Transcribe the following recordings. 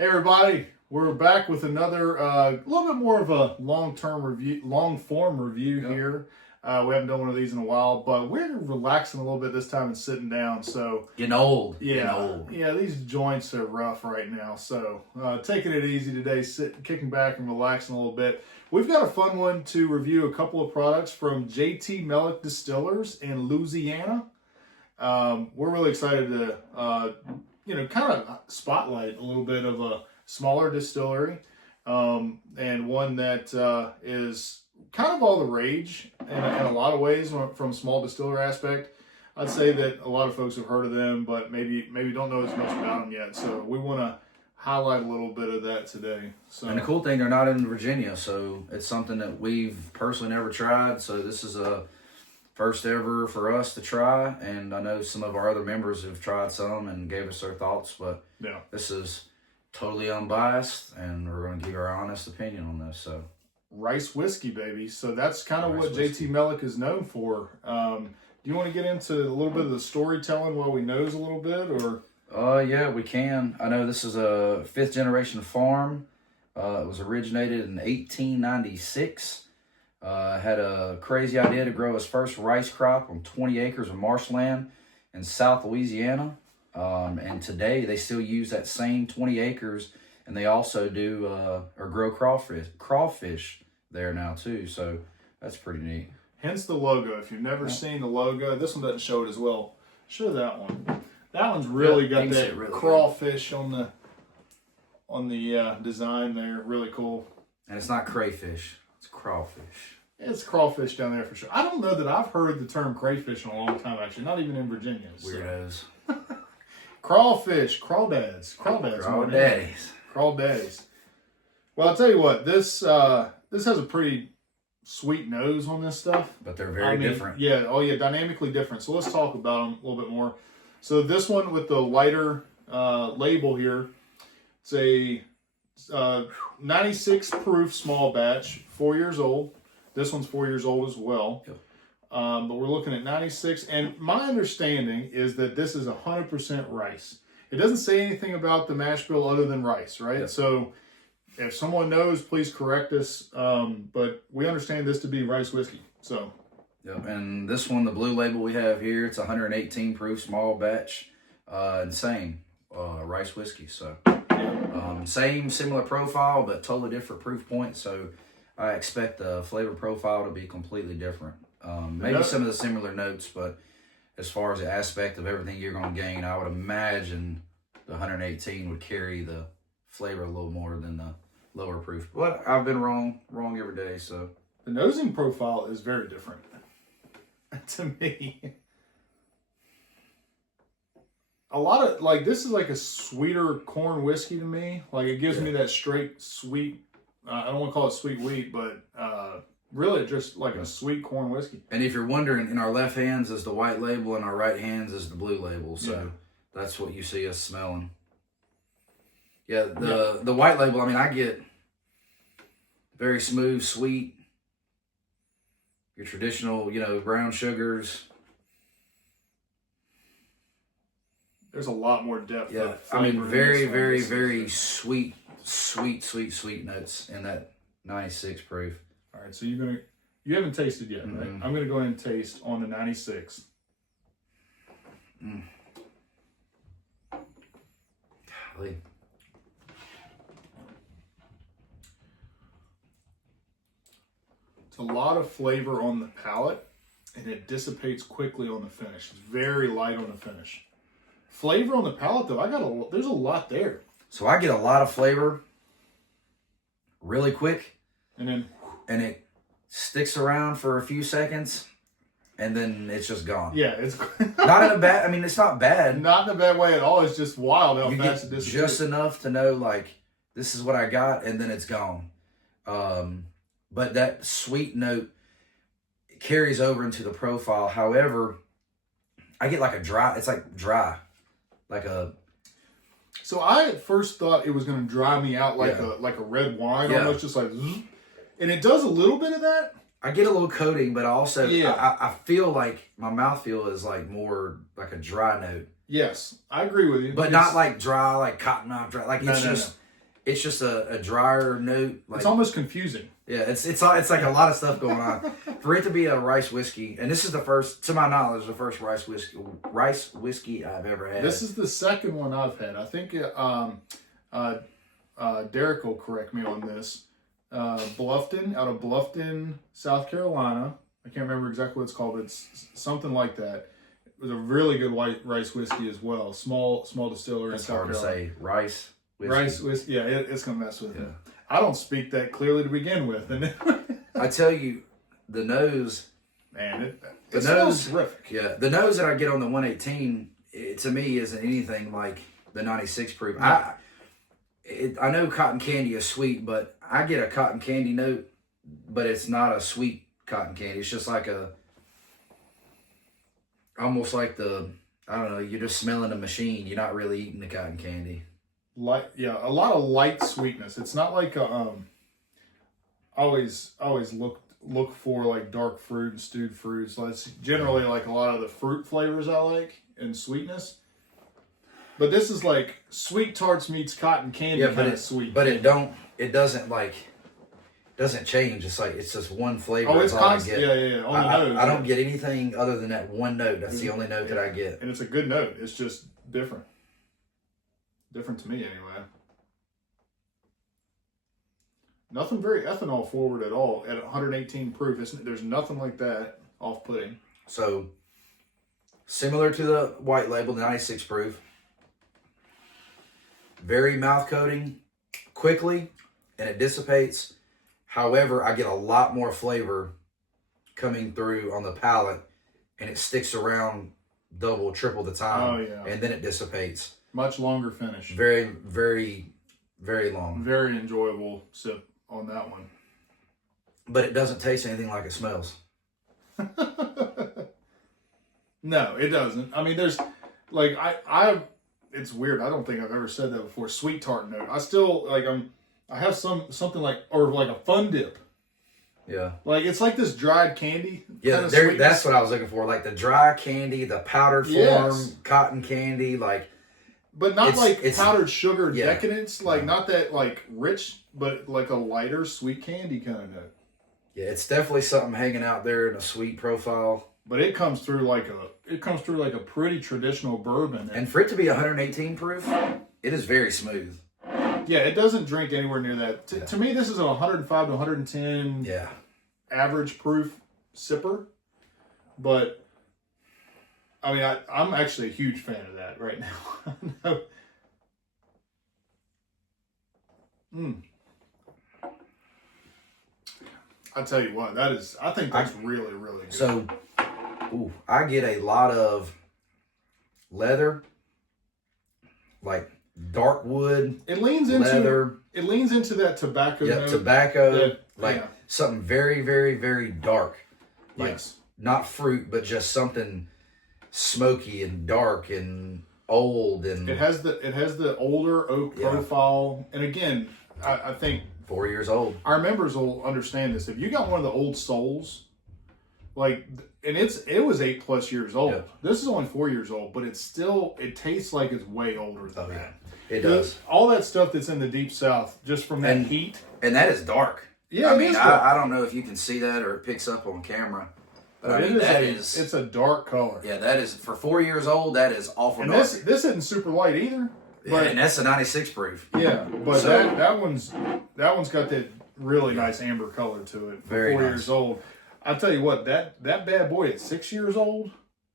Hey everybody, we're back with another little bit more of a long-form review here. We haven't done one of these in a while, but we're relaxing a little bit this time and sitting down. So getting old. Yeah, these joints are rough right now. So taking it easy today, kicking back and relaxing a little bit. We've got a fun one to review a couple of products from JT Melleck Distillers in Louisiana. We're really excited to kind of spotlight a little bit of a smaller distillery, and one that is kind of all the rage in a lot of ways from a small distiller aspect. I'd say that a lot of folks have heard of them, but maybe don't know as much about them yet. So we want to highlight a little bit of that today. So, and the cool thing, they're not in Virginia, so it's something that we've personally never tried. So this is a first ever for us to try, and I know some of our other members have tried some and gave us their thoughts, but yeah, this is totally unbiased, and we're going to give our honest opinion on this. So rice whiskey, baby. So that's kind of what whiskey. JT Melleck is known for. Do you want to get into a little bit of the storytelling while we nose a little bit, or? Yeah, we can. I know this is a 5th generation farm. It was originated in 1896. Had a crazy idea to grow his first rice crop on 20 acres of marshland in South Louisiana. And today they still use that same 20 acres, and they also do or grow crawfish there now too. So that's pretty neat. Hence the logo. If you've never seen the logo, this one doesn't show it as well. Show that one. That one's really got that really crawfish good on the design there. Really cool. And it's not crayfish. It's crawfish. It's crawfish down there for sure. I don't know that I've heard the term crayfish in a long time, actually. Not even in Virginia. So. Weirdos. Crawfish. Crawdads. Crawdaddies. Well, I'll tell you what. This has a pretty sweet nose on this stuff. But they're very different. Yeah. Oh, yeah. Dynamically different. So let's talk about them a little bit more. So this one with the lighter label here, it's a 96 proof small batch, 4 years old. This one's 4 years old as well. Yep. But we're looking at 96. And my understanding is that this is 100% rice. It doesn't say anything about the mash bill other than rice, right? Yep. So if someone knows, please correct us. But we understand this to be rice whiskey. So. Yep. And this one, the blue label we have here, it's 118 proof small batch, insane rice whiskey. So similar profile, but totally different proof point. So I expect the flavor profile to be completely different. Maybe some of the similar notes, but as far as the aspect of everything you're going to gain, I would imagine the 118 would carry the flavor a little more than the lower proof. But I've been wrong every day. So the nosing profile is very different to me. A lot of, like, this is like a sweeter corn whiskey to me. Like, it gives me that straight sweet, I don't want to call it sweet wheat, but really just like a sweet corn whiskey. And if you're wondering, in our left hands is the white label, and our right hands is the blue label. So that's what you see us smelling. Yeah, the white label, I mean, I get very smooth, sweet, your traditional, brown sugars. There's a lot more depth. Yeah, I mean, very, very, very sweet notes in that 96 proof. All right, so you haven't tasted yet, right? I'm gonna go ahead and taste on the 96. Golly. It's a lot of flavor on the palate, and it dissipates quickly on the finish. It's very light on the finish. Flavor on the palate, though, there's a lot there. So I get a lot of flavor really quick, and it sticks around for a few seconds, and then it's just gone. Yeah, it's not in a bad. I mean, it's not bad. Not in a bad way at all. It's just wild how fast it disappears. Just enough to know, like, this is what I got, and then it's gone. But that sweet note carries over into the profile. However, I get like a dry. It's like dry. Like a. So I at first thought it was going to dry me out like a red wine, almost just like, and it does a little bit of that. I get a little coating, but also I feel like my mouthfeel is like more like a dry note. Yes, I agree with you. But not like dry, like cottonmouth dry. Like it's it's just a drier note. Like, it's almost confusing. Yeah, it's like a lot of stuff going on. For it to be a rice whiskey, and this is the first, to my knowledge, the first rice whiskey I've ever had. This is the second one I've had. I think Derek will correct me on this. Bluffton, out of Bluffton, South Carolina. I can't remember exactly what it's called, but it's something like that. It was a really good white rice whiskey as well. Small distillery in South Carolina. It's hard to say. Rice whiskey. Rice whiskey, yeah, it's going to mess with me. I don't speak that clearly to begin with. And I tell you, the nose... Man, it smells terrific. Yeah, the nose that I get on the 118, to me, isn't anything like the 96 proof. No. I know cotton candy is sweet, but I get a cotton candy note, but it's not a sweet cotton candy. It's just like almost like I don't know, you're just smelling a machine. You're not really eating the cotton candy. A lot of light sweetness. It's not like always look for like dark fruit and stewed fruits. It's generally like a lot of the fruit flavors I like and sweetness. But this is like sweet tarts meets cotton candy kind of sweet. But it doesn't change. It's like it's just one flavor. Oh, it's constant. Yeah. On the nose. I don't get anything other than that one note. That's the only note that I get. And it's a good note. It's just different. Different to me anyway. Nothing very ethanol forward at all at 118 proof. There's nothing like that off-putting. So, similar to the white label, the 96 proof. Very mouth coating quickly, and it dissipates. However, I get a lot more flavor coming through on the palate, and it sticks around double, triple the time. Oh, yeah. And then it dissipates. Much longer finish. Very, very, very long. Very enjoyable sip on that one. But it doesn't taste anything like it smells. No, it doesn't. I mean, there's like it's weird. I don't think I've ever said that before. Sweet tart note. I still like I have something like a fun dip. Yeah. Like it's like this dried candy. Yeah, that's what I was looking for. Like the dry candy, the powdered form, cotton candy, like. But not powdered sugar yeah. decadence, like not that like rich, but like a lighter sweet candy kind of note. Yeah, it's definitely something hanging out there in a sweet profile. But it comes through like a pretty traditional bourbon. And for it to be 118 proof, it is very smooth. Yeah, it doesn't drink anywhere near that. To me, this is a 105 to 110 average proof sipper. But I mean, I'm actually a huge fan of that right now. I tell you what, I think that's really, really good. So, I get a lot of leather, like dark wood. It leans leather. into that tobacco. Yeah, note. tobacco. Something very, very, very dark. Like not fruit, but just something smoky and dark and old, and it has the older oak profile. And again, I think 4 years old. Our members will understand this. If you got one of the old souls, like, and it was 8+ years old. Yep. This is only 4 years old, but it tastes like it's way older than that. It does. All that stuff that's in the deep south, just from that heat, and that is dark. Yeah, I mean, I don't know if you can see that or it picks up on camera. But I mean, it's a dark color. Yeah, that is, for 4 years old, that is awful and dark. This isn't super light either. But, and that's a 96 proof. Yeah, but that one's got that really nice amber color to it. For Very 4 nice. years old. I'll tell you what, that bad boy at 6 years old,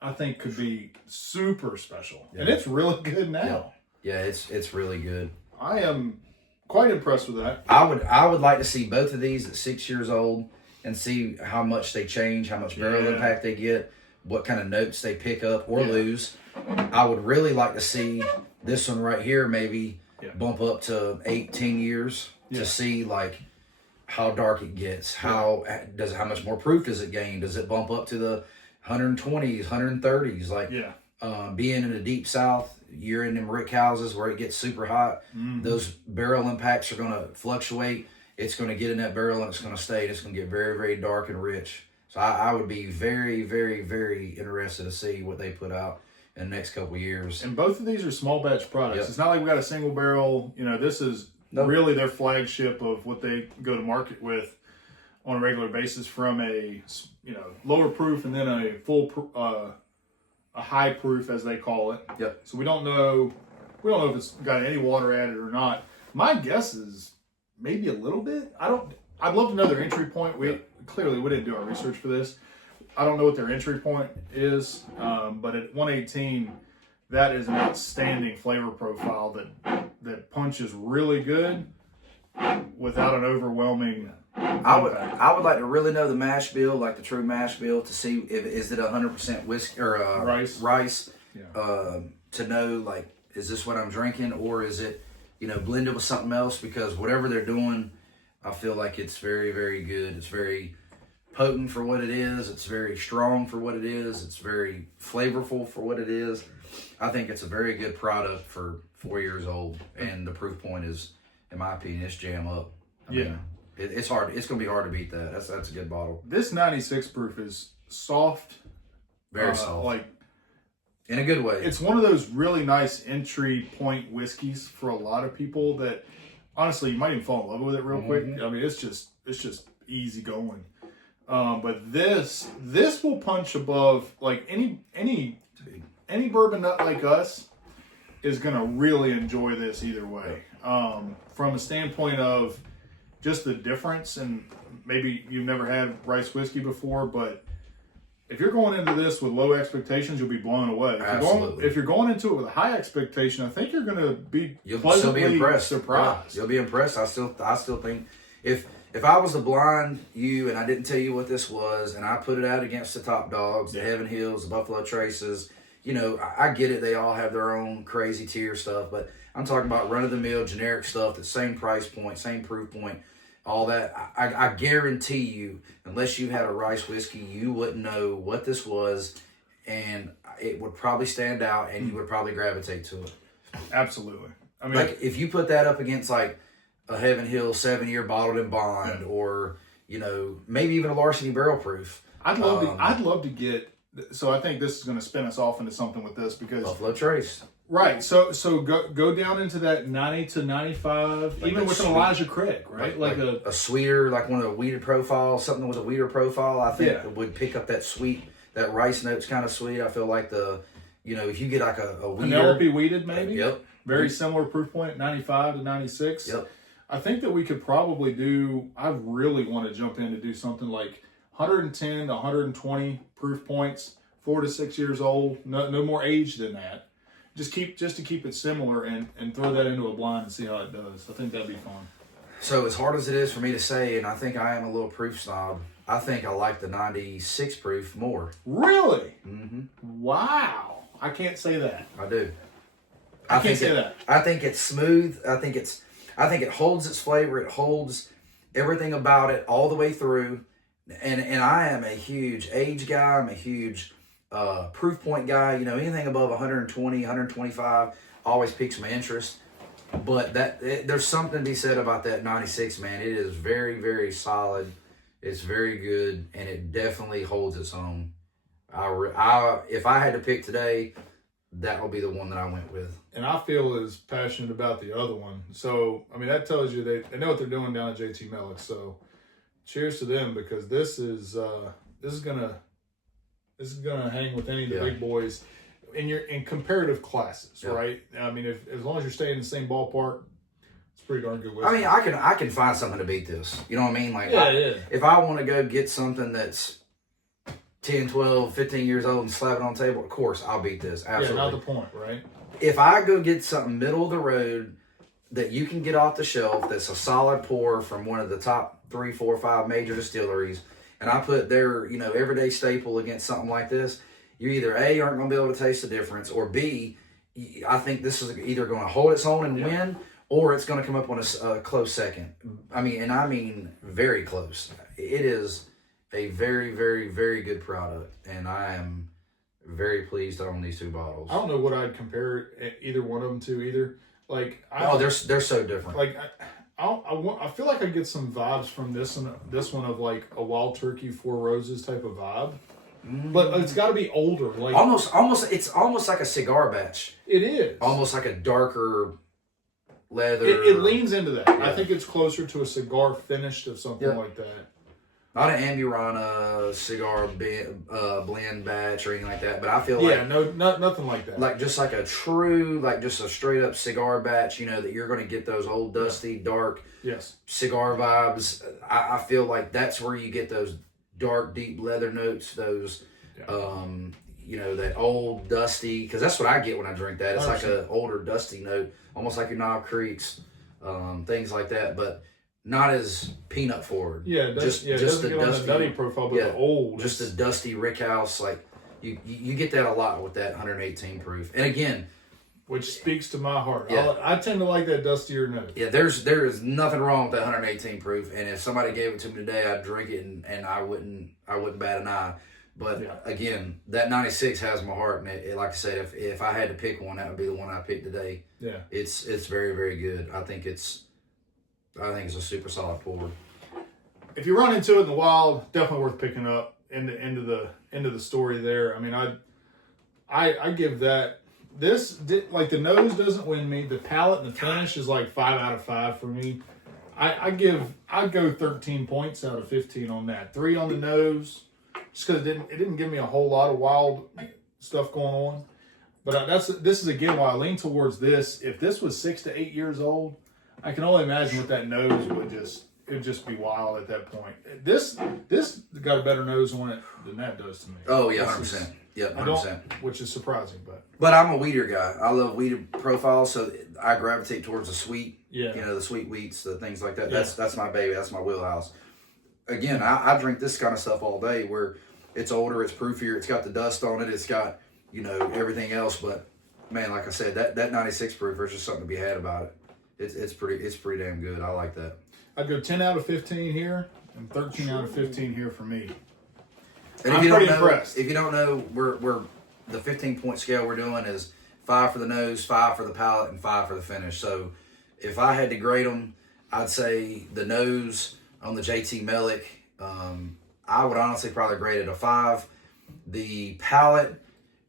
I think could be super special. Yeah. And it's really good now. Yeah, it's really good. I am quite impressed with that. I would like to see both of these at 6 years old and see how much they change, how much barrel impact they get, what kind of notes they pick up or lose. I would really like to see this one right here maybe bump up to 8-10 years to see like how dark it gets. How much more proof does it gain? Does it bump up to the 120s, 130s? Like being in the deep south, you're in them rick houses where it gets super hot. Mm-hmm. Those barrel impacts are going to fluctuate. It's going to get in that barrel and it's going to stay. It's going to get very, very dark and rich. So I would be very, very, very interested to see what they put out in the next couple of years. And both of these are small batch products. Yep. It's not like we got a single barrel. This is Nope. really their flagship of what they go to market with on a regular basis, from a lower proof and then a full a high proof, as they call it. Yep. So we don't know if it's got any water added or not. My guess is maybe a little bit. I'd love to know their entry point. We didn't do our research for this. I don't know what their entry point is, but at 118, that is an outstanding flavor profile that punches really good without an overwhelming. I would like to really know the mash bill, like the true mash bill, to see is it 100% whiskey or rice. Yeah. To know, like, is this what I'm drinking, or is it blended with something else? Because whatever they're doing, I feel like it's very, very good. It's very potent for what it is. It's very strong for what it is. It's very flavorful for what it is. I think it's a very good product for 4 years old, and the proof point is, in my opinion, it's jam up. I mean, it's hard. It's going to be hard to beat that. That's a good bottle. This 96 proof is soft, very soft, like in a good way. It's one of those really nice entry point whiskeys for a lot of people that, honestly, you might even fall in love with it real quick. I mean, it's just easy going. But this will punch above, like, any bourbon nut like us is gonna really enjoy this either way. From a standpoint of just the difference, and maybe you've never had rice whiskey before, but if you're going into this with low expectations, you'll be blown away. If you're going into it with a high expectation, I think you're going to be pleasantly impressed. surprised. Yeah, you'll be impressed. I still think if I was to blind you and I didn't tell you what this was, and I put it out against the top dogs, the Heaven Hills, the Buffalo Traces, I get it. They all have their own crazy tier stuff, but I'm talking about run-of-the-mill generic stuff, the same price point, same proof point, all that. I guarantee you, unless you had a rice whiskey, you wouldn't know what this was, and it would probably stand out, and you would probably gravitate to it. Absolutely. I mean, like, if you put that up against, like, a Heaven Hill 7-year bottled in bond, or maybe even a Larceny barrel proof. I'd love to get. So I think this is going to spin us off into something with this, because Buffalo Trace. Right. So go down into that 90 to 95, like, even with an Elijah Craig, right? Like a sweeter, like one of the weeder profiles, something with a weeder profile, I think would pick up that sweet, that rice note's kind of sweet. I feel like if you get like a weeder. Penelope weeded, maybe? Yep. Very similar proof point, 95 to 96. Yep. I think that we could probably do, I really want to jump in to do something like 110 to 120 proof points, 4 to 6 years old, no more age than that. Just to keep it similar and throw that into a blind and see how it does. I think that'd be fun. So as hard as it is for me to say, and I think I am a little proof snob, I think I like the 96 proof more. Really? Mm-hmm. Wow. I can't say that. I do. I can't say that. I think it's smooth. I think it holds its flavor. It holds everything about it all the way through. And I am a huge age guy. I'm a huge proof point guy. Anything above 120, 125 always piques my interest. But there's something to be said about that 96, man. It is very, very solid. It's very good, and it definitely holds its own. If I had to pick today, that will be the one that I went with. And I feel as passionate about the other one. So, I mean, that tells you they know what they're doing down at JT Melleck. So, cheers to them, because this is gonna hang with any of the big boys in comparative classes, right? I mean, as long as you're staying in the same ballpark, it's pretty darn good whiskey. I mean, I can find something to beat this. You know what I mean? Like, if I want to go get something that's 10, 12, 15 years old and slap it on the table, of course, I'll beat this. Absolutely. Yeah, not the point, right? If I go get something middle of the road that you can get off the shelf, that's a solid pour from one of the top 3, 4, 5 major distilleries, and I put their, everyday staple against something like this, you either A, aren't going to be able to taste the difference, or B, I think this is either going to hold its own and win, or it's going to come up on a close second. I mean very close. It is a very, very, very good product, and I am very pleased to own these 2 bottles. I don't know what I'd compare either one of them to either. Like, they're so different. Like, I feel like I get some vibes from this one of like a Wild Turkey 4 Roses type of vibe, but it's got to be older. Like it's almost like a cigar batch. It is almost like a darker leather. It leans into that. Yeah. I think it's closer to a cigar finished or something like that. Not an Amburana cigar blend batch or anything like that, but I feel nothing like that. Like just like a true, like just a straight up cigar batch, that you're going to get those old dusty, dark cigar vibes. I feel like that's where you get those dark, deep leather notes, those, that old dusty, because that's what I get when I drink that. It's 100%. like an older dusty note, almost like your Knob Creeks, things like that, but not as peanut forward. Yeah, just the dusty nutty profile, but the old. Just the dusty rickhouse, like you get that a lot with that 118 proof. And again, which speaks to my heart. Yeah. I tend to like that dustier note. Yeah, there is nothing wrong with that 118 proof. And if somebody gave it to me today, I'd drink it and I wouldn't bat an eye. But again, that 96 has my heart, and it, like I said, if I had to pick one, that would be the one I picked today. Yeah, it's very, very good. I think it's a super solid pour. If you run into it in the wild, definitely worth picking up. End of the story there. I mean, I give that. Like the nose doesn't win me. The palate and the finish is like 5 out of 5 for me. I'd go 13 points out of 15 on that. 3 on the nose, just because it didn't give me a whole lot of wild stuff going on. But this is again why I lean towards this. If this was 6 to 8 years old, I can only imagine what that nose it'd just be wild at that point. This got a better nose on it than that does to me. Oh yeah, 100%. Yeah, 100%. Which is surprising, but I'm a weeder guy. I love weeded profiles, so I gravitate towards the sweet. Yeah. The sweet wheats, the things like that. That's my baby. That's my wheelhouse. Again, I drink this kind of stuff all day, where it's older, it's proofier, it's got the dust on it, it's got everything else. But man, like I said, that 96 proof, there's just something to be had about it. It's pretty damn good. I like that. I'd go 10 out of 15 here and 13 out of 15 here for me. And I'm pretty impressed. If you don't know, we're the 15-point scale we're doing is 5 for the nose, 5 for the palate, and 5 for the finish. So if I had to grade them, I'd say the nose on the JT Melleck, I would honestly probably grade it a 5. The palate,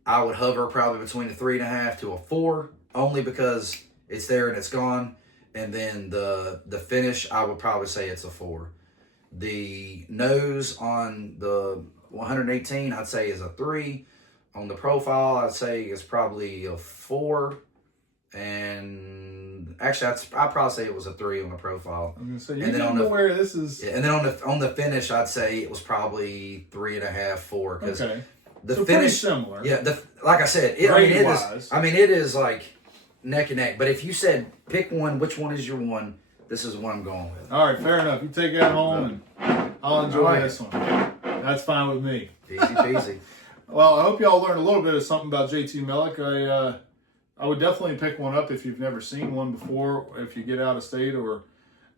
I would hover probably between a 3.5 to a 4, only because it's there and it's gone. And then the finish, I would probably say it's a 4. The nose on the 118, I'd say is a 3. On the profile, I'd say it's probably a 4. And actually, I'd probably say it was a 3 on the profile. I'm gonna say you know where this is. Yeah, and then on the finish, I'd say it was probably 3.5, 4. Because okay. the so finish, pretty similar. Yeah, like I said, it is like neck and neck. But if you said pick one, which one is your one? This is the one I'm going with. All right, fair enough. You take that home, and I'll enjoy this one. That's fine with me. Easy peasy. Well, I hope y'all learned a little bit of something about JT Melleck. I would definitely pick one up if you've never seen one before, if you get out of state or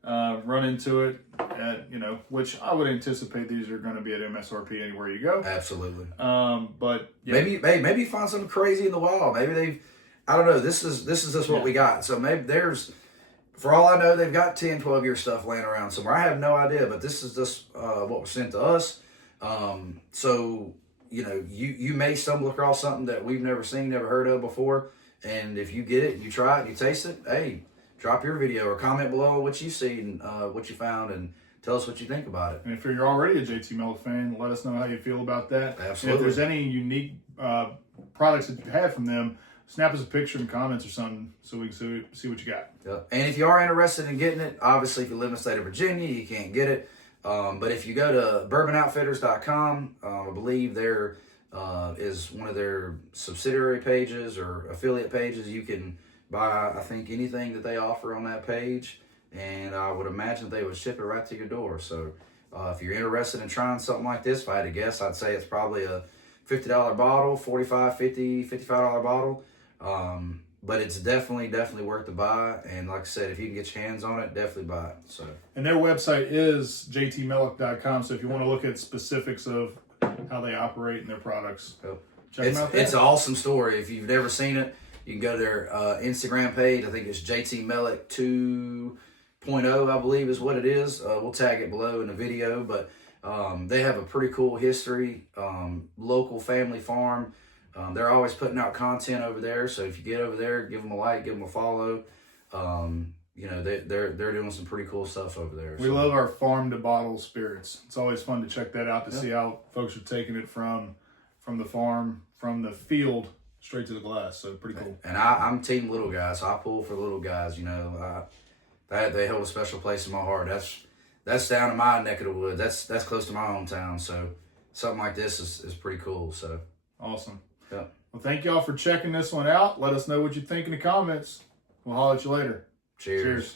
run into it at, which I would anticipate these are going to be at MSRP anywhere you go. Absolutely. But yeah. Maybe you find something crazy in the wild. Maybe I don't know. This is just what we got. So maybe for all I know, they've got 10, 12-year stuff laying around somewhere. I have no idea, but this is just what was sent to us. So, you may stumble across something that we've never seen, never heard of before. And if you get it, you try it, you taste it, hey, drop your video or comment below what you see and what you found, and tell us what you think about it. And if you're already a JT Melleck fan, let us know how you feel about that. Absolutely. And if there's any unique products that you've had from them, snap us a picture in the comments or something so we can see what you got. Yep. And if you are interested in getting it, obviously if you live in the state of Virginia, you can't get it. But if you go to bourbonoutfitters.com, I believe there is one of their subsidiary pages or affiliate pages. You can buy, I think, anything that they offer on that page. And I would imagine they would ship it right to your door. So if you're interested in trying something like this, if I had to guess, I'd say it's probably a $50 bottle, $45, $50, $55 bottle. But it's definitely worth the buy. And like I said, if you can get your hands on it, definitely buy it. So. And their website is jtmelleck.com. So if you want to look at specifics of how they operate and their products, check them out there. It's an awesome story. If you've never seen it, you can go to their Instagram page. I think it's JT Melleck 2.0, I believe is what it is. We'll tag it below in the video. But they have a pretty cool history, local family farm. They're always putting out content over there, so if you get over there, give them a like, give them a follow. You know, they're doing some pretty cool stuff over there. We love our farm to bottle spirits. It's always fun to check that out to see how folks are taking it from the farm, from the field straight to the glass. So pretty cool. And I'm team little guys, so I pull for little guys. You know, they hold a special place in my heart. That's down in my neck of the woods. That's close to my hometown. So something like this is pretty cool. So awesome. Yeah. Well, thank y'all for checking this one out. Let us know what you think in the comments. We'll holler at you later. Cheers. Cheers.